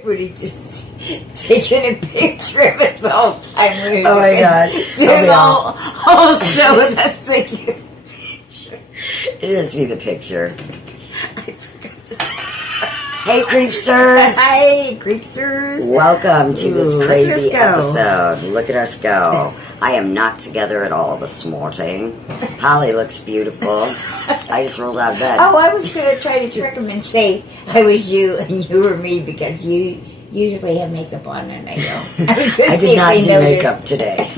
everybody just taking a picture of us the whole time we were Oh my God. doing the whole show with us taking a picture. It must be the picture. I forgot to start. Hey, Creepsters. Hi, Creepsters. Welcome to this Look crazy at us go. episode. Look at us go. I am not together at all this morning. Holly looks beautiful. I just rolled out of bed. Oh, I was going to try to trick him and say I was you and you were me because you usually have makeup on and I don't. I did not do makeup today.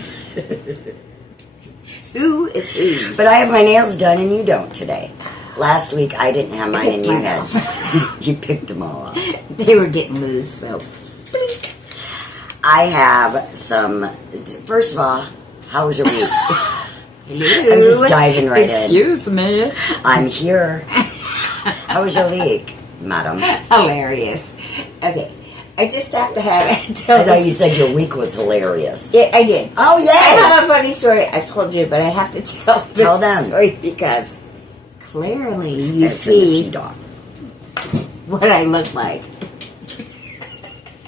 Who is who? But I have my nails done and you don't today. Last week I didn't have mine and you mine had. You picked them all up. They were getting loose, so. I have some. First of all, how was your week? Hello. I'm just diving right in. Excuse me. I'm here. How was your week, madam? Hilarious. Okay, I just have to have. I thought you said your week was hilarious. Yeah, I did. Oh, yay! I have a funny story. I told you, but I have to tell them. story because clearly you It's in the see ski dog. what I look like.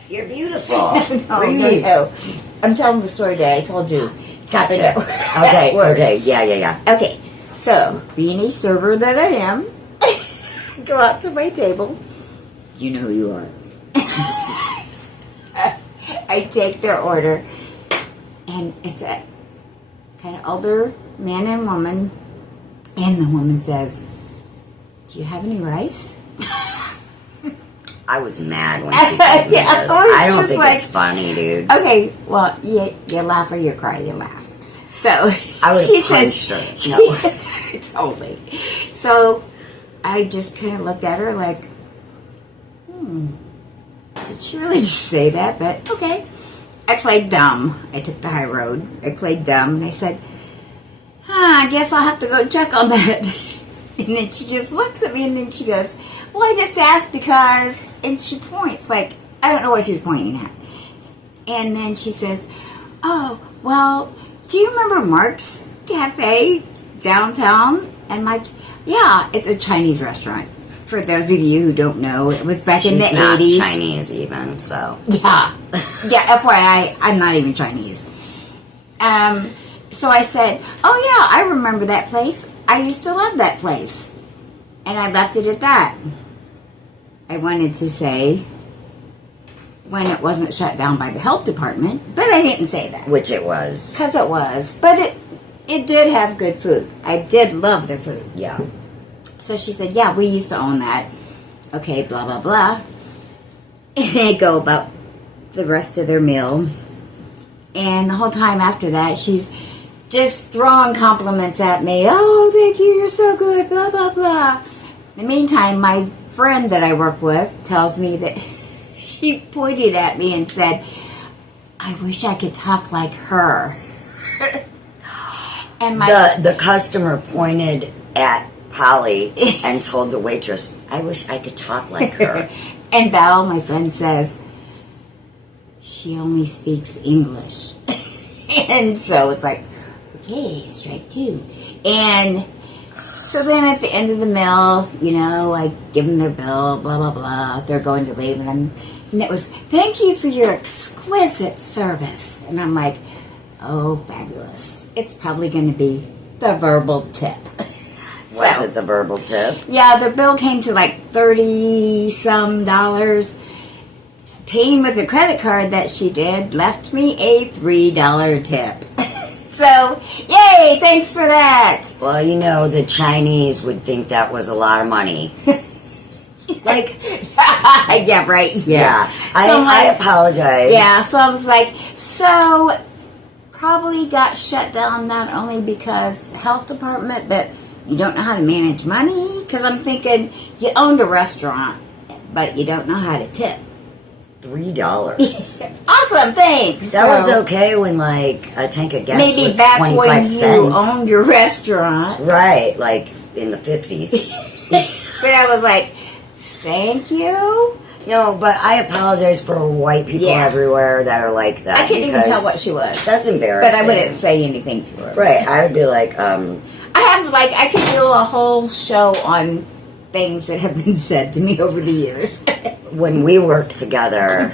You're beautiful. No. I'm telling the story that I told you. Gotcha. Okay. Okay. Yeah. Okay. So, being a server that I am, go out to my table. You know who you are. I take their order, and it's a kind of older man and woman, and the woman says, "Do you have any rice?" I was mad when she told me Yeah, this. I I don't was think like- it's funny, dude. Okay, well, you laugh or you cry, you laugh. So I would she have punched says, her. she No. said, totally. So I just kind of looked at her like, did she really just say that? But okay. I played dumb. I took the high road. I played dumb, and I said, I guess I'll have to go check on that. And then she just looks at me, and then she goes, well, I just asked because, and she points, like, I don't know what she's pointing at. And then she says, oh, well, do you remember Mark's Cafe downtown? And I'm like, yeah, it's a Chinese restaurant. For those of you who don't know, it was back in the 80s. She's not Chinese even, so. Yeah. Yeah, FYI, I'm not even Chinese. So I said, oh yeah, I remember that place. I used to love that place. And I left it at that. I wanted to say when it wasn't shut down by the health department, but I didn't say that. Which it was. Because it was. But it did have good food. I did love the food. Yeah. So she said, yeah, we used to own that. Okay, blah, blah, blah. And they go about the rest of their meal. And the whole time after that, she's just throwing compliments at me. Oh, thank you, you're so good, blah, blah, blah. In the meantime, my friend that I work with tells me that she pointed at me and said, I wish I could talk like her. And the customer pointed at Polly and told the waitress, I wish I could talk like her. And Val, my friend, says, she only speaks English. And so it's like, okay, strike two. And so then at the end of the meal, I give them their bill, blah, blah, blah. They're going to leave. And it was, thank you for your exquisite service. And I'm like, oh, fabulous. It's probably going to be the verbal tip. Was it the verbal tip? Yeah, the bill came to like $30-some. Paying with the credit card that she did left me a $3 tip. So, yay, thanks for that. Well, the Chinese would think that was a lot of money. Like, yeah, right. yeah. So I apologize. Yeah, so I was like, so probably got shut down not only because the health department, but you don't know how to manage money? Because I'm thinking you owned a restaurant, but you don't know how to tip. $3. Awesome, thanks. That was okay when, like, a tank of gas maybe was back 25 when cents. you owned your restaurant. Right, like in the 50s. But I was like, thank you. No, but I apologize for white people everywhere that are like that. I couldn't even tell what she was. That's embarrassing. But I wouldn't say anything to her. Right, I would be like, I could do a whole show on things that have been said to me over the years. when we worked together,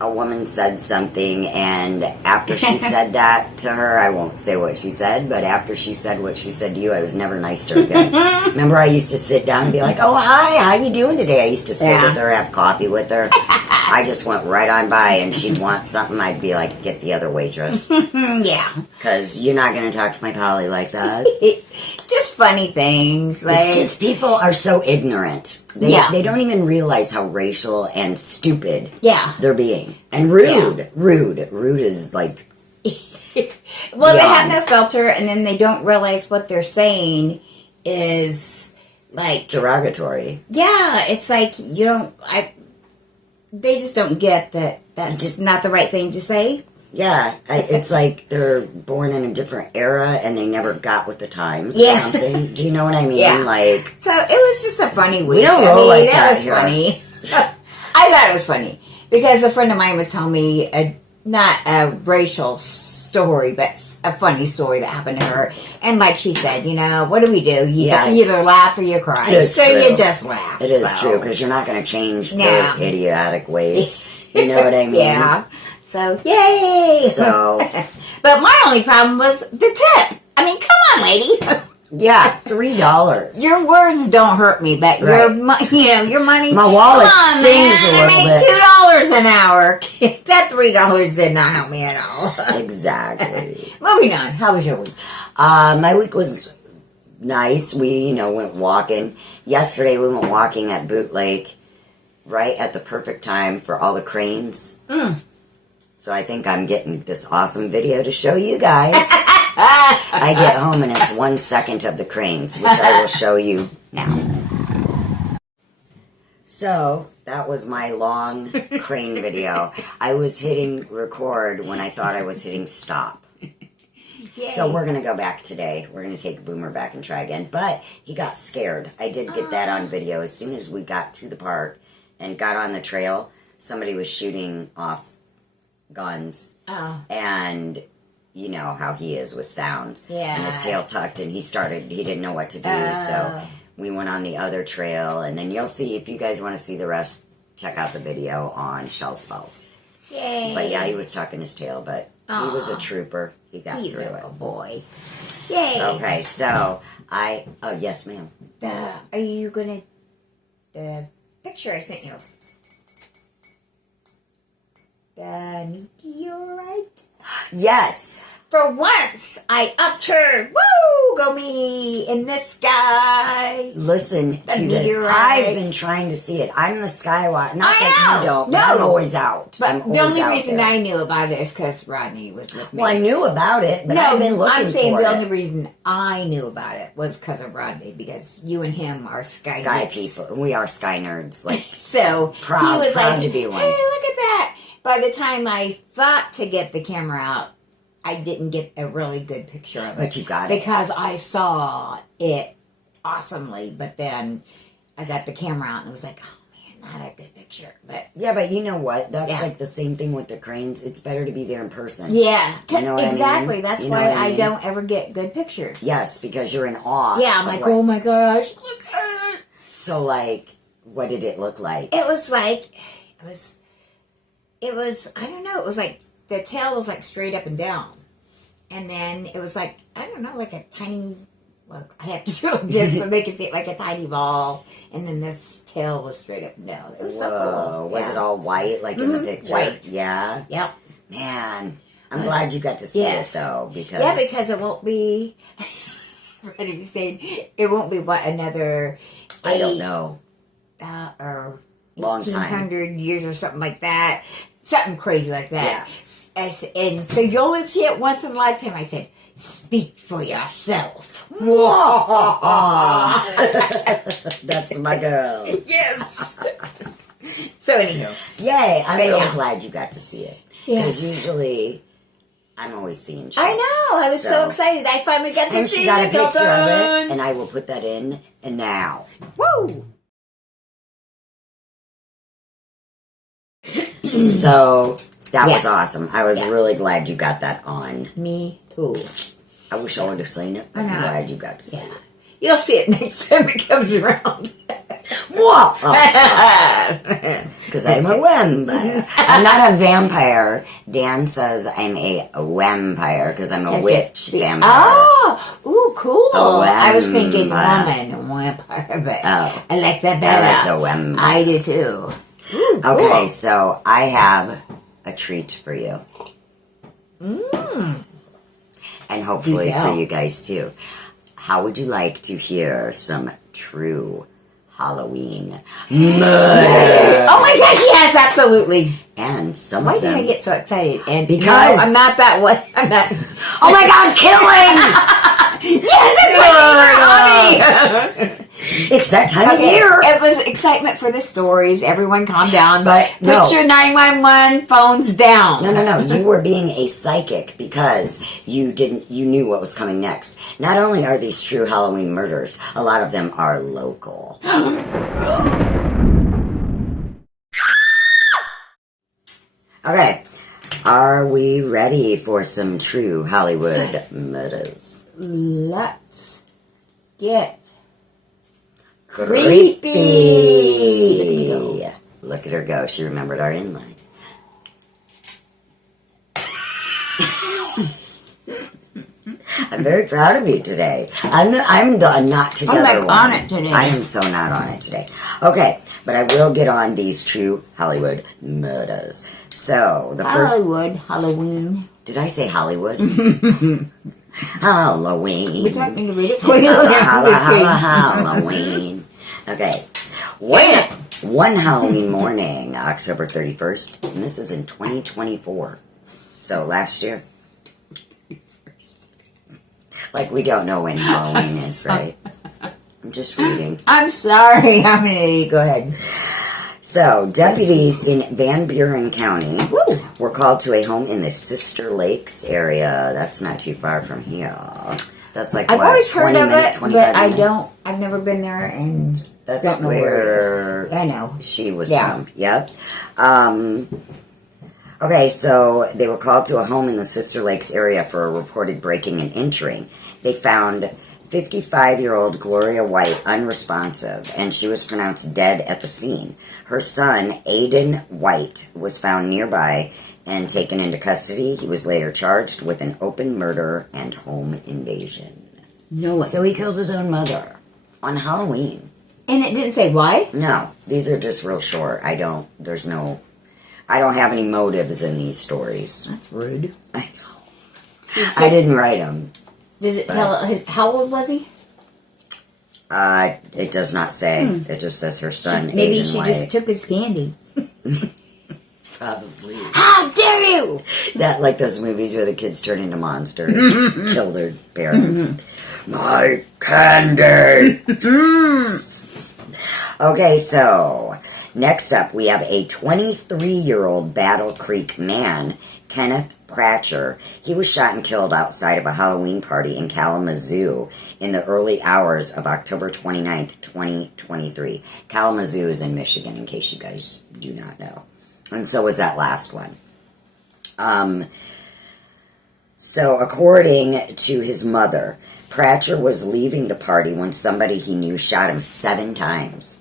a woman said something, and after she said that to her, I won't say what she said, but after she said what she said to you, I was never nice to her again. Remember, I used to sit down and be like, oh, hi, how you doing today? I used to sit with her, have coffee with her. I just went right on by, and she'd want something, I'd be like, get the other waitress. Yeah. Because you're not going to talk to my Polly like that. Just funny things. Like, it's just people are so ignorant. They don't even realize how racial and stupid they're being. And rude. Yeah. Rude is like... well, they have no filter, and then they don't realize what they're saying is like... derogatory. Yeah, it's like you don't... they just don't get that that's just not the right thing to say. Yeah, it's like they're born in a different era and they never got with the times or something. Do you know what I mean? Yeah. Like, so it was just a funny week. We don't roll like that was funny. I thought it was funny because a friend of mine was telling me not a racial story, but a funny story that happened to her. And like she said, you know, what do? You either laugh or you cry. So true. You just laugh. It is true because you're not going to change their idiotic ways. You know what I mean? Yeah. So, yay! So, but my only problem was the tip. I mean, come on, lady. Yeah, $3. Your words don't hurt me, but your money. My wallet stings a little bit. I make $2 an hour. That $3 did not help me at all. Exactly. Moving on. How was your week? My week was nice. We, went walking. Yesterday we went walking at Boot Lake, right at the perfect time for all the cranes. So I think I'm getting this awesome video to show you guys. I get home and it's 1 second of the cranes, which I will show you now. So that was my long crane video. I was hitting record when I thought I was hitting stop. Yay. So we're going to go back today. We're going to take Boomer back and try again. But he got scared. I did get that on video. As soon as we got to the park and got on the trail, somebody was shooting off guns. And you know how he is with sounds. Yeah. And his tail tucked and he didn't know what to do. So we went on the other trail. And then you'll see, if you guys want to see the rest, check out the video on Shell's Falls. Yay. But yeah, he was tucking his tail, but he was a trooper. He got through it. Little boy. Yay. Okay, so oh yes ma'am. Are you gonna, the picture I sent you, the meteorite? Yes. For once, I upped her. Woo! Go me in the sky. Listen to this. I've been trying to see it. I'm the skywatcher. Not that you don't, no. but I'm always out. But the only reason I knew about it is because Rodney was with me. Well, I knew about it, but I've been looking for it. I'm saying the only reason I knew about it was because of Rodney, because you and him are sky people. We are sky nerds. Like so proud, he was proud like, to be one. Hey, look at that. By the time I thought to get the camera out, I didn't get a really good picture of it. But you got it. Because I saw it awesomely, but then I got the camera out and it was like, oh man, not a good picture. But yeah, but you know what? That's like the same thing with the cranes. It's better to be there in person. Yeah. You know what exactly. I mean? That's you know why I mean? I don't ever get good pictures. Yes, because you're in awe. Yeah, I'm like, oh my gosh, look at it. So like, what did it look like? It was like, it was, I don't know, it was like, the tail was like straight up and down. And then it was like, I don't know, like a tiny, well, I have to do this so they can see it, like a tiny ball. And then this tail was straight up and down. It was so cool. Was it all white like in the picture? White. Yeah? Yep. Man, I'm glad you got to see it though. Because it won't be, what did you say? It won't be what, another I don't know. Or Long 1800 time. years or something like that. Something crazy like that. Yeah. And so you only see it once in a lifetime. I said, speak for yourself. That's my girl. Yes. So anyhow. Yay, I'm really glad you got to see it. Yes. Because usually, I'm always seeing shit. I know. I was so excited. I finally got to see it. And she got a picture of it, and I will put that in, and now. Woo! So, that was awesome. I was really glad you got that on. Me too. I wish I would have seen it, but I'm glad you got to see it. You'll see it next time it comes around. Because I'm a vampire. I'm not a vampire. Dan says I'm a vampire because I'm a witch vampire. Oh, ooh, cool. I was thinking vampire. woman, vampire, but Oh. I like that better. I like the vampire. I do too. Ooh, cool. Okay, so I have a treat for you. And hopefully for you guys too. How would you like to hear some true Halloween murder? Oh my gosh, yes, absolutely. And some Why of did them... I get so excited? And Because- no, I'm not that way. I'm not. Oh my God, killing! Yes, it's my favorite hobby. It's that time of year. It was excitement for the stories. Everyone calm down. But no. Put your 911 phones down. No. You were being a psychic because you knew what was coming next. Not only are these true Halloween murders, a lot of them are local. Okay. Are we ready for some true Hollywood murders? Let's get Creepy. Creepy. Look at her go. She remembered our inline. I'm very proud of you today. I'm the not together I'm one. on it today. I am so not on it today. Okay, but I will get on these true Hollywood murders. So the first. Hollywood, Halloween. Did I say Hollywood? Halloween. Would you like me to read it for you? Halloween. Okay. One Halloween morning, October 31st, and this is in 2024. So last year. Like we don't know when Halloween is, right? I'm just reading. I'm sorry. I'm an idiot. Go ahead. So, deputies in Van Buren County were called to a home in the Sister Lakes area. That's not too far from here. That's like, I've always heard of it, 25 but I minutes? don't. I've never been there, and That's don't know where it where is. I know. she was Yeah. from. Yep. Okay, so they were called to a home in the Sister Lakes area for a reported breaking and entering. They found 55-year-old Gloria White unresponsive, and she was pronounced dead at the scene. Her son, Aiden White, was found nearby and taken into custody. He was later charged with an open murder and home invasion. No way. So he killed his own mother on Halloween. And it didn't say why? No, these are just real short. I don't have any motives in these stories. That's rude. I know. I didn't write them. Does it tell how old was he? It does not say. It just says her son. Maybe Aiden she White. just took his candy. Probably. How dare you! That like those movies where the kids turn into monsters, kill their parents. My candy. Okay, so next up we have a 23-year-old Battle Creek man, Kenneth Pratcher. He was shot and killed outside of a Halloween party in Kalamazoo in the early hours of October 29th, 2023. Kalamazoo is in Michigan, in case you guys do not know. And so was that last one. So according to his mother, Pratcher was leaving the party when somebody he knew shot him 7 times.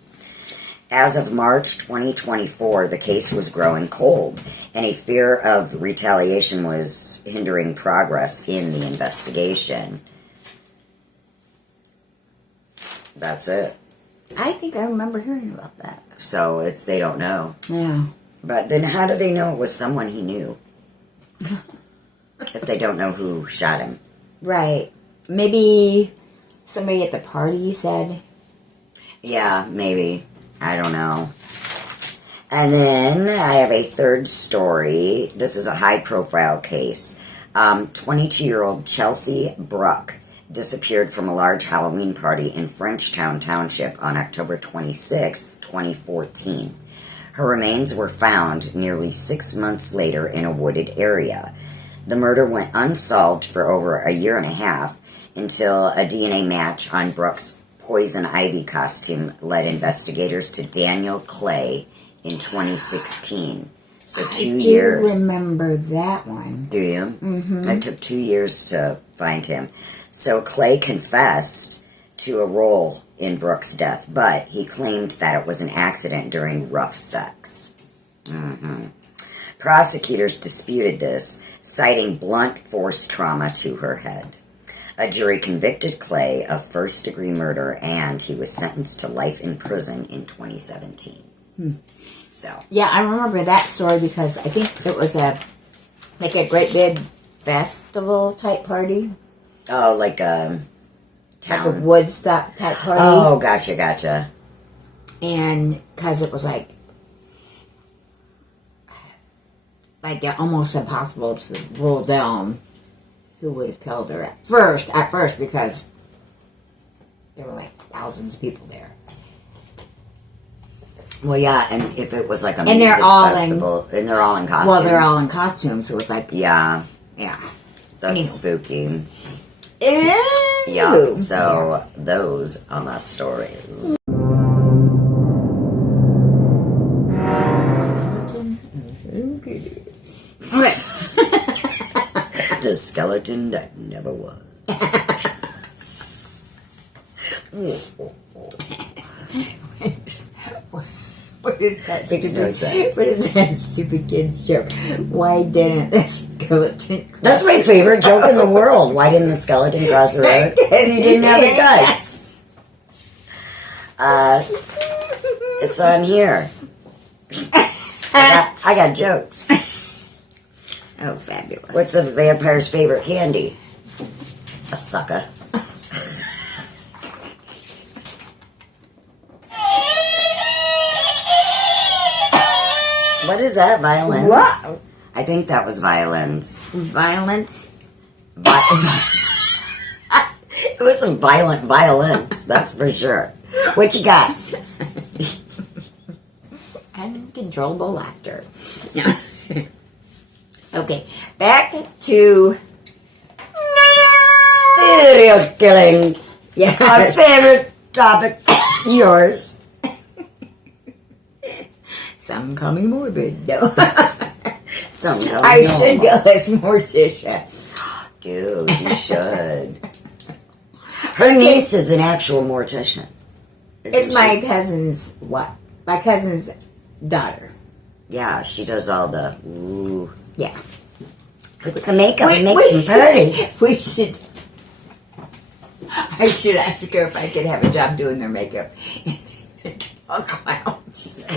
As of March 2024, the case was growing cold, and a fear of retaliation was hindering progress in the investigation. That's it. I think I remember hearing about that. So they don't know. Yeah. But then how do they know it was someone he knew? If they don't know who shot him. Right. Maybe somebody at the party said. Yeah, maybe. I don't know. And then I have a third story. This is a high-profile case. 22-year-old Chelsea Bruck disappeared from a large Halloween party in Frenchtown Township on October 26, 2014. Her remains were found nearly 6 months later in a wooded area. The murder went unsolved for over a year and a half until a DNA match on Bruck's poison ivy costume led investigators to Daniel Clay in 2016. So 2 years. I do remember that one. Do you? Mm-hmm. It took 2 years to find him. So Clay confessed to a role in Brooks' death, but he claimed that it was an accident during rough sex. Prosecutors disputed this, citing blunt force trauma to her head. A jury convicted Clay of first-degree murder, and he was sentenced to life in prison in 2017. So, yeah, I remember that story because I think it was a great big festival type party. oh, like a Like a town. Woodstock type party. Oh, gotcha. And because it was like almost impossible to rule down who would have killed her at first, because there were like thousands of people there. Well, yeah, and if it was like a And they're music all festival, and they're all in costume. Well, they're all in costume, so it's like, Yeah, yeah. that's Anywho. spooky. Yeah. Yeah, so those are my stories. Okay. The skeleton that never was. What is that Makes no sense. What is that stupid kid's joke? Why didn't the skeleton? That's my favorite joke in the world. Why didn't the skeleton cross the road? Because he didn't have the guts. It's on here. I got jokes. Oh, fabulous! What's a vampire's favorite candy? A sucker. What is that, violins? What? I think that was violins. Violence? It was some violent violins, that's for sure. What you got? Uncontrollable laughter. No. Okay, back to Serial killing. yeah. Our favorite topic. Yours. Some call me morbid. No, Some I should go as Morticia. Dude, you should. Her niece is an actual mortician. It's my cousin's what? My cousin's daughter. Yeah, she does all the ooh. Yeah. Puts the makeup and makes them pretty. We should. I should ask her if I could have a job doing their makeup. All clowns.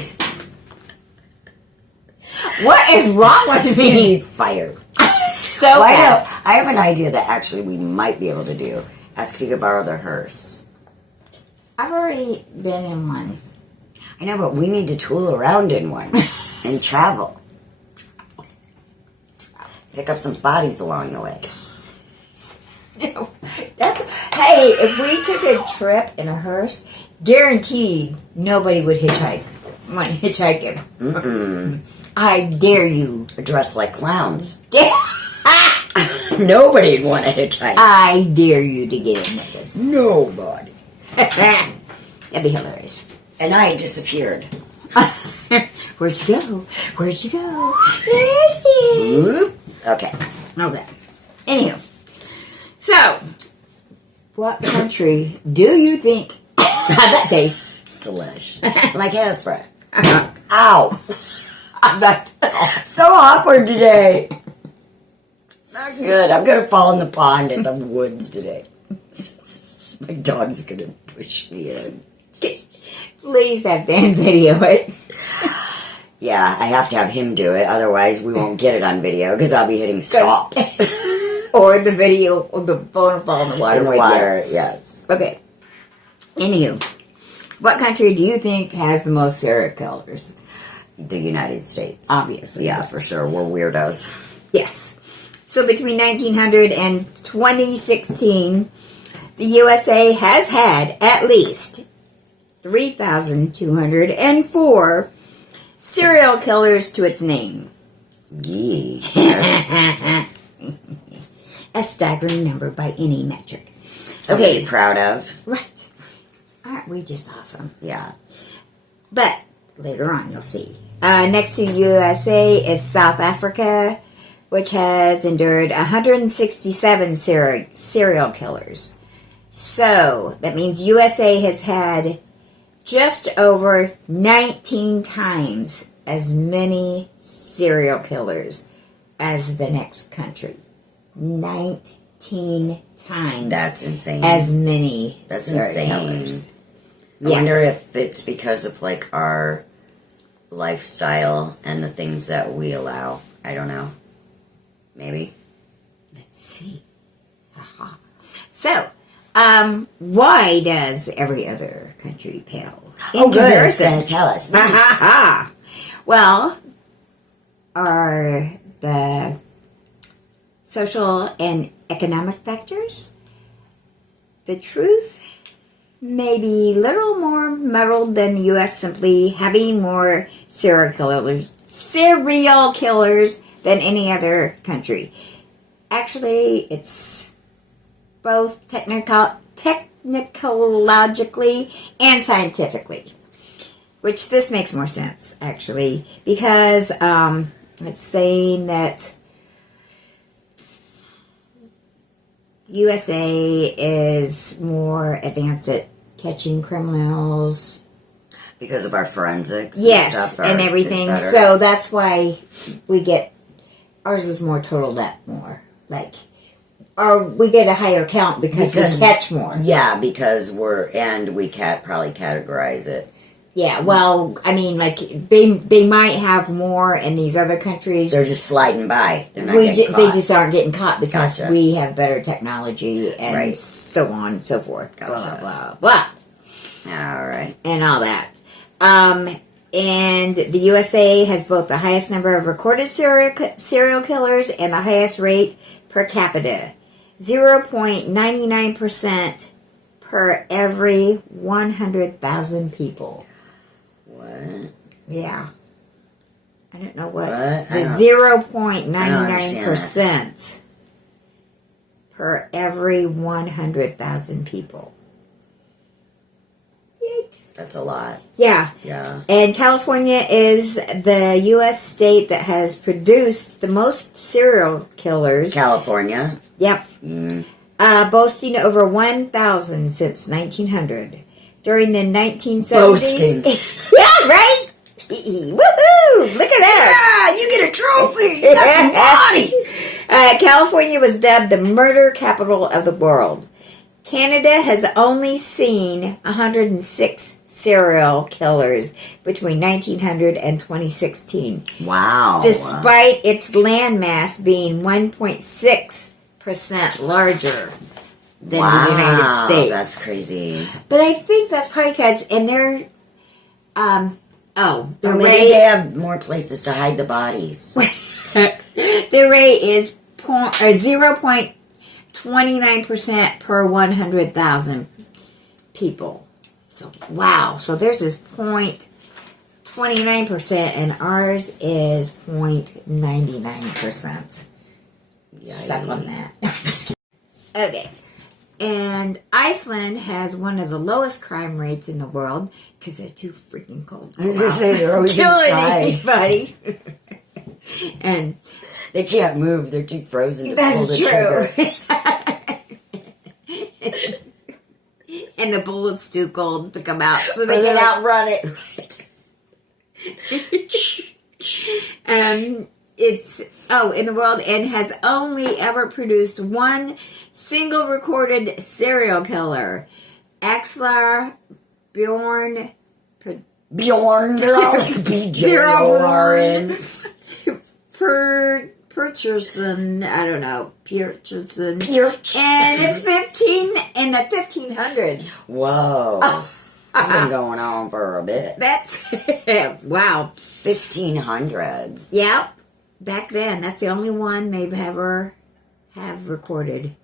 What is wrong with me? Fired. So Well, fast. I have an idea that actually we might be able to do. Ask if you could borrow the hearse. I've already been in one. I know, but we need to tool around in one and travel. Pick up some bodies along the way. No, hey, if we took a trip in a hearse, guaranteed nobody would hitchhike. Want hitchhiking? I dare you. Dressed like clowns. Dare- Nobody'd want to hitchhike. I dare you to get in this. Nobody. That'd be hilarious. And I disappeared. Where'd you go? Where'd you go? There she is. Whoop. Okay. Okay. Anywho, so what country do you think? How'd that taste? Delish. Like hairspray. Ow. That. So awkward today. Not good. I'm going to fall in the pond in the woods today. My dog's going to push me in. Please have Dan video it. Yeah, I have to have him do it. Otherwise, we won't get it on video because I'll be hitting stop. Or the video, or the phone will fall in the water. In the right water, there. yes. Okay. Anywho, what country do you think has the most serial killers? The United States. Obviously. Yeah, for sure. We're weirdos. Yes. So between 1900 and 2016, the USA has had at least 3,204 serial killers to its name. Yee. A staggering number by any metric. Something to Okay. be proud of. Right. Aren't we just awesome? Yeah. But later on, you'll see. Next to USA is South Africa, which has endured 167 serial killers. So, that means USA has had just over 19 times as many serial killers as the next country. 19 times. That's insane. As many That's serial insane. killers. I wonder if it's because of like our lifestyle and the things that we allow. I don't know. Maybe. Let's see. Aha. So, why does every other country pale? Oh, good. It's going to tell us. Well, are the social and economic factors? The truth may be a little more muddled than the U.S. simply having more serial killers than any other country. Actually, it's both technologically and scientifically, which this makes more sense, actually, because it's saying that USA is more advanced at catching criminals. Because of our forensics Yes, and stuff. and everything. So that's why we get, ours is more totaled up more. Like, or we get a higher count because we catch more. Yeah, because we probably categorize it. Yeah, well, I mean, like, they might have more in these other countries. They're just sliding by. They're not getting caught. They just aren't getting caught because Gotcha. we have better technology and Right. so on and so forth. Gotcha. Blah, blah, blah. All right. And all that. And the USA has both the highest number of recorded serial killers and the highest rate per capita. 0.99% per every 100,000 people. What? Yeah. I don't know what. What? The 0.99% per every 100,000 people. Yikes. That's a lot. Yeah. Yeah. And California is the U.S. state that has produced the most serial killers. California. Yep. Boasting over 1,000 since 1900. During the 1970s. Boasting. Yeah, right? Woohoo! Look at that. Yeah, you get a trophy. That's bodies. California was dubbed the murder capital of the world. Canada has only seen 106 serial killers between 1900 and 2016. Wow. Despite its landmass being 1.6% larger than the United States. That's crazy. But I think that's probably because, and they're, maybe they have more places to hide the bodies. the rate is 0.29% per 100,000 people. So, wow. So theirs is 0.29% and ours is 0.99%. Suck on that. Okay. And Iceland has one of the lowest crime rates in the world because they're too freaking cold. I was going to say, they're always killing inside. anybody. And they can't move. They're too frozen to pull that's the true. trigger. And the bullet's too cold to come out, so they can outrun it. It's in the world, and has only ever produced one single recorded serial killer. Axlar Bjorn. They're all B-J-O-R-N. Purcherson, I don't know, Purcherson. Purch. And in the 1500s. Whoa. It's been going on for a bit. That's, wow. 1500s. Yep. Back then, that's the only one they've ever have recorded.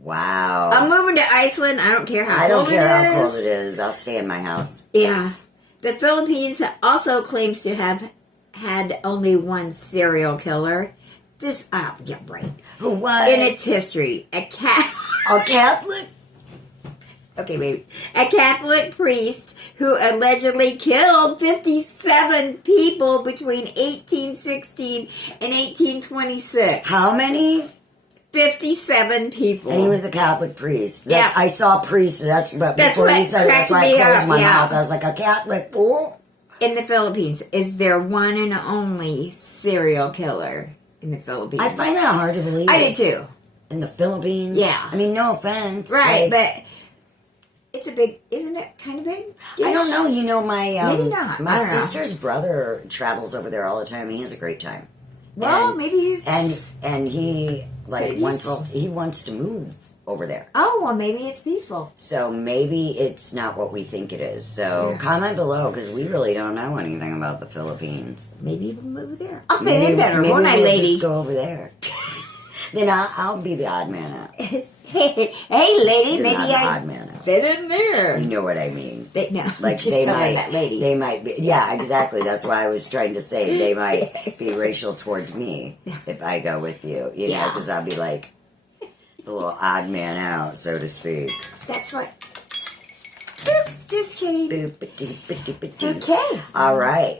Wow. I'm moving to Iceland. I don't care how cold it is. I don't care how cold it is. I'll stay in my house. Yeah. The Philippines also claims to have had only one serial killer. Yeah, right. What? In its history, a Catholic? Okay, wait. A Catholic priest who allegedly killed 57 people between 1816 and 1826. How many? 57 people. And he was a Catholic priest. Yeah. I saw priest. That's what That's before what he said it, that's cracked why I me closed up, my yeah. mouth. I was like, a Catholic fool? In the Philippines is their one and only serial killer in the Philippines. I find that hard to believe. I did too. In the Philippines? Yeah. I mean, no offense. Right, like, but it's a big, isn't it kind of big? I don't know. You know, my Maybe not. my I don't know. sister's brother travels over there all the time. And he has a great time. Well, And- maybe he's... and he like Pretty peaceful. wants to move over there. Oh, well, maybe it's peaceful. So maybe it's not what we think it is. So Yeah. comment below because we really don't know anything about the Philippines. Maybe we'll move there. I'll fit in better, maybe won't I, we'll lady? just go over there. Then I'll be the odd man out. Hey, lady, You're maybe not the I odd man out. fit in there. You know what I mean? No, Like just they not might, that lady. they might be. Yeah, exactly. That's why I was trying to say they might be racial towards me if I go with you. You know, Yeah. because I'll be like the little odd man out, so to speak. That's what. Oops, just kidding. Boop, ba-doo, ba-doo, ba-doo. Okay. All right.